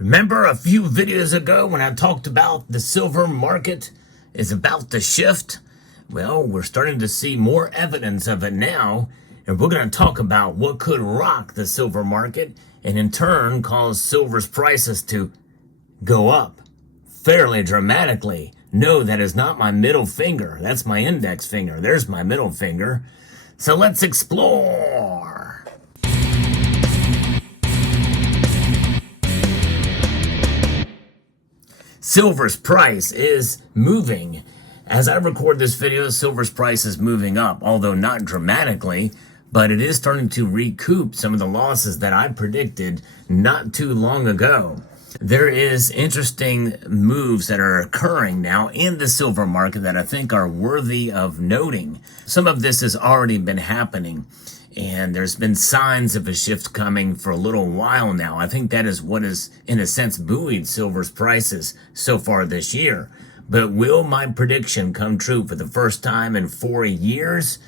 Remember a few videos ago when I talked about the silver market is about to shift? Well, we're starting to see more evidence of it now, and we're going to talk about what could rock the silver market and in turn cause silver's prices to go up fairly dramatically. No, that is not my middle finger. That's my index finger. There's my middle finger. So let's explore. Silver's price is moving. As I record this video, silver's price is moving up, although not dramatically, but it is starting to recoup some of the losses that I predicted not too long ago. There is interesting moves that are occurring now in the silver market that I think are worthy of noting. Some of this has already been happening, and there's been signs of a shift coming for a little while now. I think that is what has, in a sense, buoyed silver's prices so far this year. But will my prediction come true for the first time in 4 years?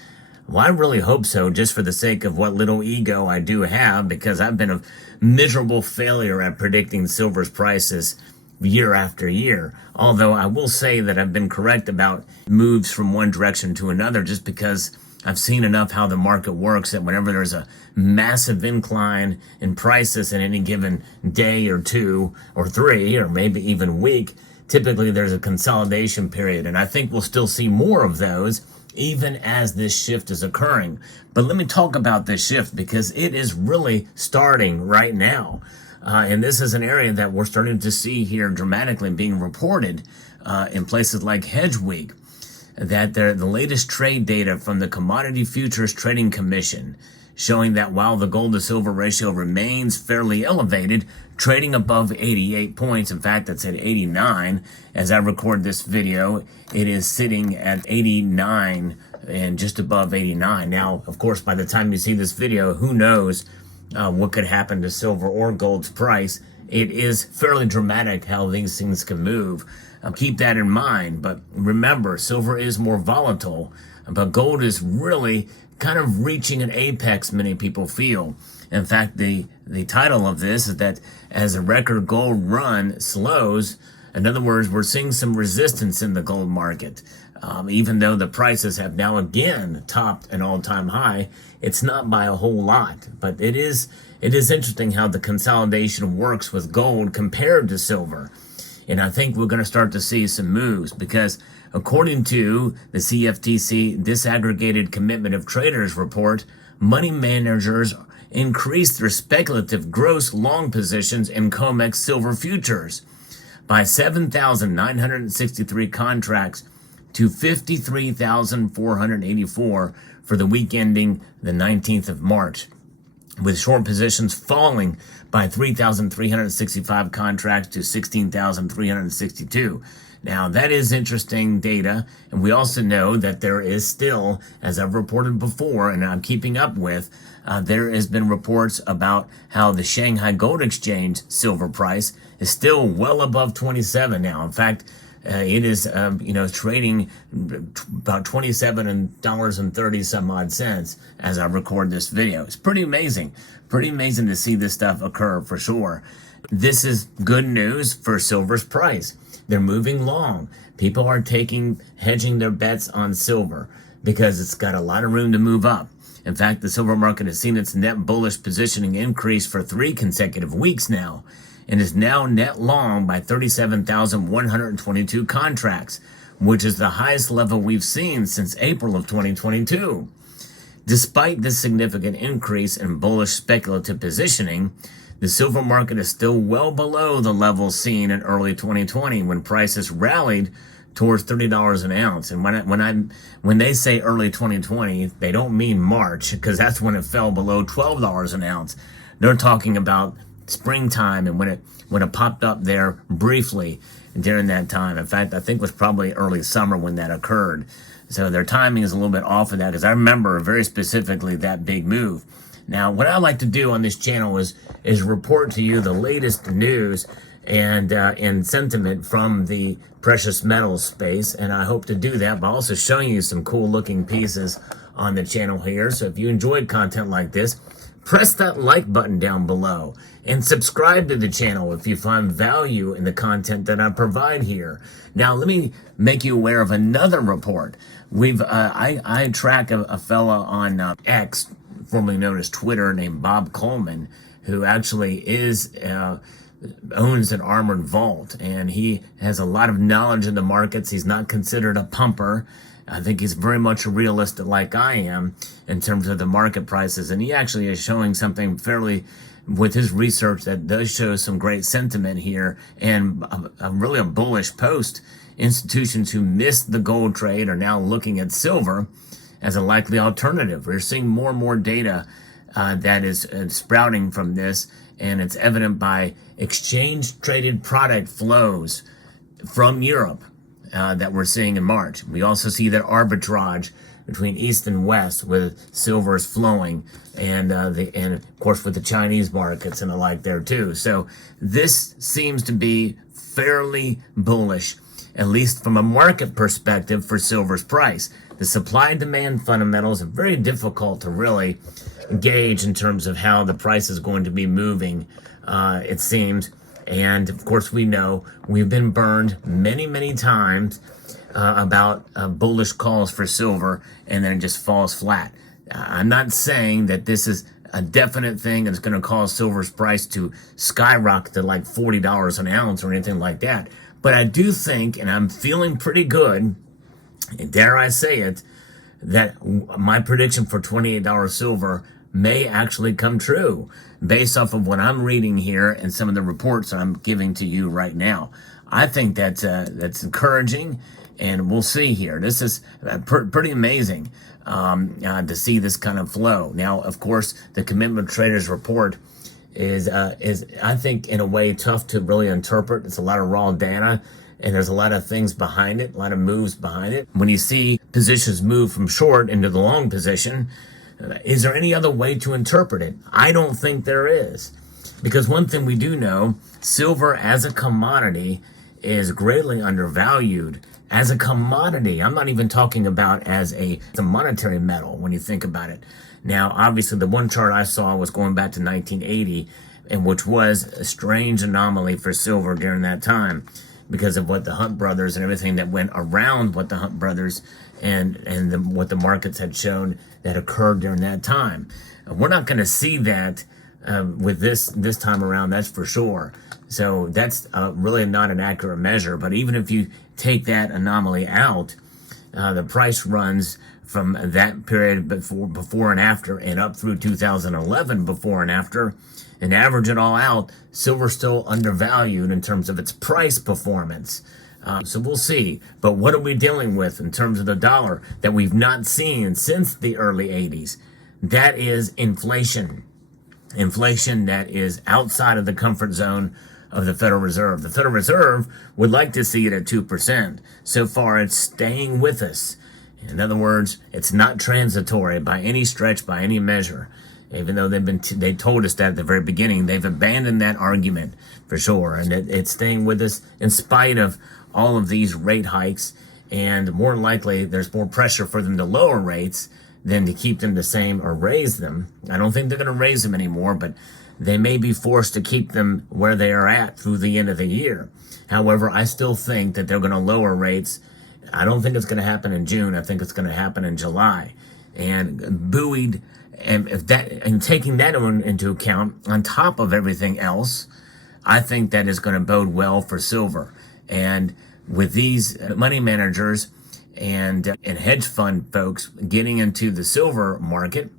Well, I really hope so, just for the sake of what little ego I do have, because I've been a miserable failure at predicting silver's prices year after year. Although I will say that I've been correct about moves from one direction to another, just because I've seen enough how the market works that whenever there's a massive incline in prices in any given day or two or three or maybe even week, typically there's a consolidation period. And I think we'll still see more of those even as this shift is occurring. But let me talk about this shift because it is really starting right now. And this is an area that we're starting to see here dramatically being reported in places like Hedge Week. That the latest trade data from the Commodity Futures Trading Commission showing that while the gold to silver ratio remains fairly elevated, trading above 88 points, in fact, that's at 89. As I record this video, it is sitting at 89 and just above 89. Now, of course, by the time you see this video, who knows what could happen to silver or gold's price. It is fairly dramatic how these things can move. Keep that in mind, but remember, silver is more volatile, but gold is really kind of reaching an apex, many people feel. In fact, the title of this is that as a record gold run slows, in other words, we're seeing some resistance in the gold market. Even though the prices have now again topped an all-time high, it's not by a whole lot, but it is interesting how the consolidation works with gold compared to silver. And I think we're going to start to see some moves because according to the CFTC Disaggregated Commitment of Traders report, money managers increased their speculative gross long positions in COMEX silver futures by 7,963 contracts to 53,484 for the week ending the 19th of March, with short positions falling by 3,365 contracts to 16,362. Now, that is interesting data, and we also know that there is still, as I've reported before, and I'm keeping up with, there has been reports about how the Shanghai Gold Exchange silver price is still well above 27 now. In fact, it is, trading about $27.30 some odd cents as I record this video. It's pretty amazing to see this stuff occur for sure. This is good news for silver's price. They're moving long. People are hedging their bets on silver because it's got a lot of room to move up. In fact, the silver market has seen its net bullish positioning increase for 3 consecutive weeks now, and is now net long by 37,122 contracts, which is the highest level we've seen since April of 2022. Despite this significant increase in bullish speculative positioning, the silver market is still well below the levels seen in early 2020 when prices rallied towards $30 an ounce. And when they say early 2020, they don't mean March, because that's when it fell below $12 an ounce. They're talking about springtime and when it popped up there briefly during that time. In fact, I think it was probably early summer when that occurred. So their timing is a little bit off of that, because I remember very specifically that big move. Now, what I like to do on this channel is report to you the latest news and sentiment from the precious metals space, and I hope to do that by also showing you some cool looking pieces on the channel here. So if you enjoyed content like this, press that like button down below and subscribe to the channel if you find value in the content that I provide here. Now, let me make you aware of another report. I track a fella on X, formerly known as Twitter, named Bob Coleman, who actually owns an armored vault, and he has a lot of knowledge in the markets. He's not considered a pumper. I think he's very much a realist like I am in terms of the market prices, and he actually is showing something fairly with his research that does show some great sentiment here, and really a bullish post. Institutions who missed the gold trade are now looking at silver as a likely alternative. We're seeing more and more data that is sprouting from this, and it's evident by exchange-traded product flows from Europe that we're seeing in March. We also see that arbitrage between East and West with silver is flowing, and of course with the Chinese markets and the like there too. So this seems to be fairly bullish, at least from a market perspective, for silver's price. The supply and demand fundamentals are very difficult to really gauge in terms of how the price is going to be moving, it seems. And of course, we know we've been burned many, many times about bullish calls for silver, and then it just falls flat. I'm not saying that this is a definite thing that's going to cause silver's price to skyrocket to like $40 an ounce or anything like that. But I do think, and I'm feeling pretty good, and dare I say it, that my prediction for $28 silver may actually come true based off of what I'm reading here and some of the reports that I'm giving to you right now. I think that's encouraging, and we'll see here. This is pretty amazing to see this kind of flow. Now, of course, the Commitment Traders report is I think in a way tough to really interpret. It's a lot of raw data, and there's a lot of things behind it, a lot of moves behind it. When you see positions move from short into the long position, is there any other way to interpret it? I don't think there is. Because one thing we do know, silver as a commodity is greatly undervalued. As a commodity, I'm not even talking about as a monetary metal when you think about it. Now, obviously, the one chart I saw was going back to 1980, and which was a strange anomaly for silver during that time because of what the Hunt brothers and everything that went around what the Hunt brothers and what the markets had shown that occurred during that time. We're not going to see that with this time around, that's for sure. So that's really not an accurate measure. But even if you take that anomaly out, the price runs from that period before and after, and up through 2011 before and after, and average it all out, silver's still undervalued in terms of its price performance. So we'll see. But what are we dealing with in terms of the dollar that we've not seen since the early 80s? That is inflation. Inflation that is outside of the comfort zone of the Federal Reserve. The Federal Reserve would like to see it at 2%. So far, it's staying with us. In other words, it's not transitory by any stretch, by any measure. Even though they told us that at the very beginning, they've abandoned that argument for sure. And it's staying with us in spite of all of these rate hikes. And more likely, there's more pressure for them to lower rates than to keep them the same or raise them. I don't think they're going to raise them anymore, but they may be forced to keep them where they are at through the end of the year. However, I still think that they're going to lower rates. I don't think it's going to happen in June. I think it's going to happen in July. And buoyed, and taking that into account, on top of everything else, I think that is going to bode well for silver. And with these money managers and hedge fund folks getting into the silver market,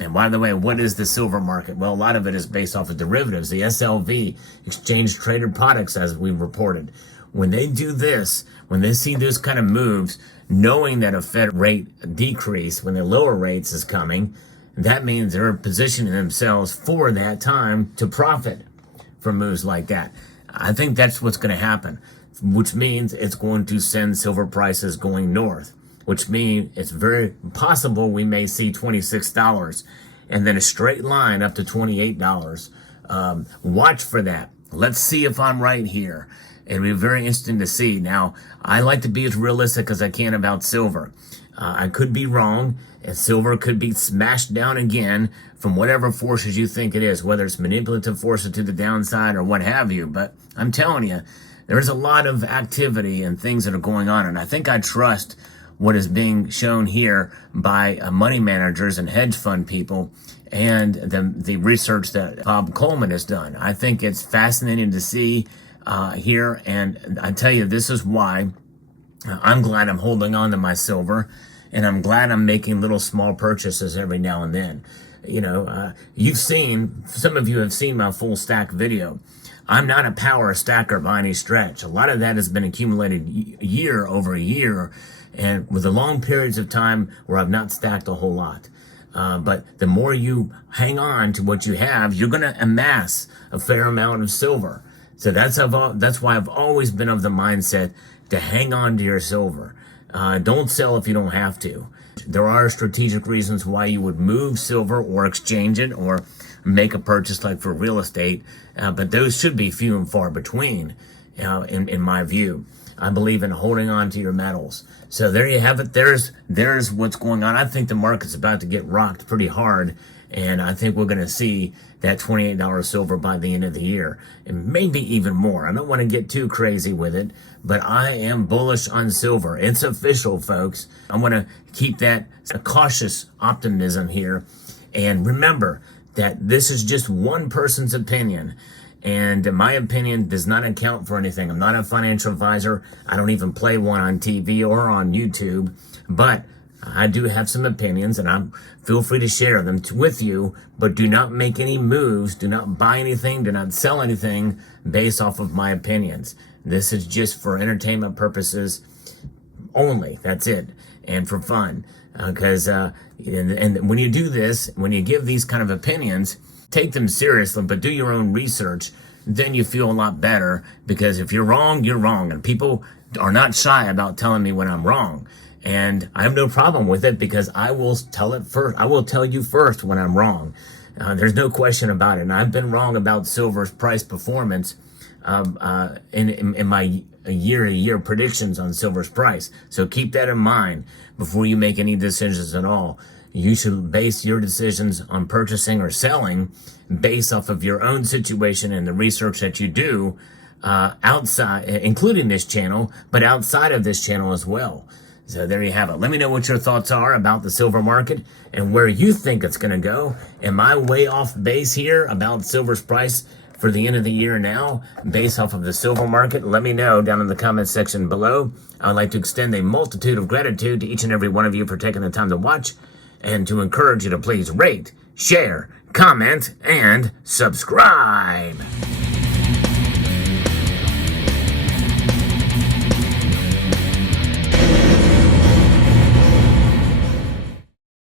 and by the way, what is the silver market? Well, a lot of it is based off of derivatives, the SLV, exchange traded products, as we've reported. When they do this, when they see those kind of moves, knowing that a Fed rate decrease when the lower rates is coming, that means they're positioning themselves for that time to profit from moves like that. I think that's what's going to happen, which means it's going to send silver prices going north, which means it's very possible we may see $26 and then a straight line up to $28. Watch for that. Let's see if I'm right here. It'll be very interesting to see. Now, I like to be as realistic as I can about silver. I could be wrong, and silver could be smashed down again from whatever forces you think it is, whether it's manipulative forces to the downside or what have you. But I'm telling you, there's a lot of activity and things that are going on, and I think I trust what is being shown here by money managers and hedge fund people and the research that Bob Coleman has done. I think it's fascinating to see here, and I tell you, this is why I'm glad I'm holding on to my silver, and I'm glad I'm making little small purchases every now and then. You know, some of you have seen my full stack video. I'm not a power stacker by any stretch. A lot of that has been accumulated year over year, and with the long periods of time where I've not stacked a whole lot. But the more you hang on to what you have, you're going to amass a fair amount of silver. So that's why I've always been of the mindset to hang on to your silver. Don't sell if you don't have to. There are strategic reasons why you would move silver or exchange it or make a purchase like for real estate, but those should be few and far between, in my view. I believe in holding on to your metals. So there you have it. There's what's going on. I think the market's about to get rocked pretty hard, and I think we're going to see that $28 silver by the end of the year, and maybe even more. I don't want to get too crazy with it, but I am bullish on silver. It's official, folks. I want to keep that cautious optimism here, and remember that this is just one person's opinion. And my opinion does not account for anything. I'm not a financial advisor. I don't even play one on TV or on YouTube. But I do have some opinions, and I feel free to share them with you. But do not make any moves. Do not buy anything. Do not sell anything based off of my opinions. This is just for entertainment purposes only. That's it. And for fun. Because and when you do this, when you give these kind of opinions, take them seriously, but do your own research. Then you feel a lot better, because if you're wrong, you're wrong. And people are not shy about telling me when I'm wrong. And I have no problem with it, because I will tell it first. I will tell you first when I'm wrong. There's no question about it. And I've been wrong about silver's price performance in my year-to-year predictions on silver's price. So keep that in mind before you make any decisions at all. You should base your decisions on purchasing or selling based off of your own situation and the research that you do outside, including this channel, but outside of this channel as well. So there you have it. Let me know what your thoughts are about the silver market and where you think it's going to go. Am I way off base here about silver's price for the end of the year now, based off of the silver market? Let me know down in the comment section below. I would like to extend a multitude of gratitude to each and every one of you for taking the time to watch, and to encourage you to please rate, share, comment, and subscribe.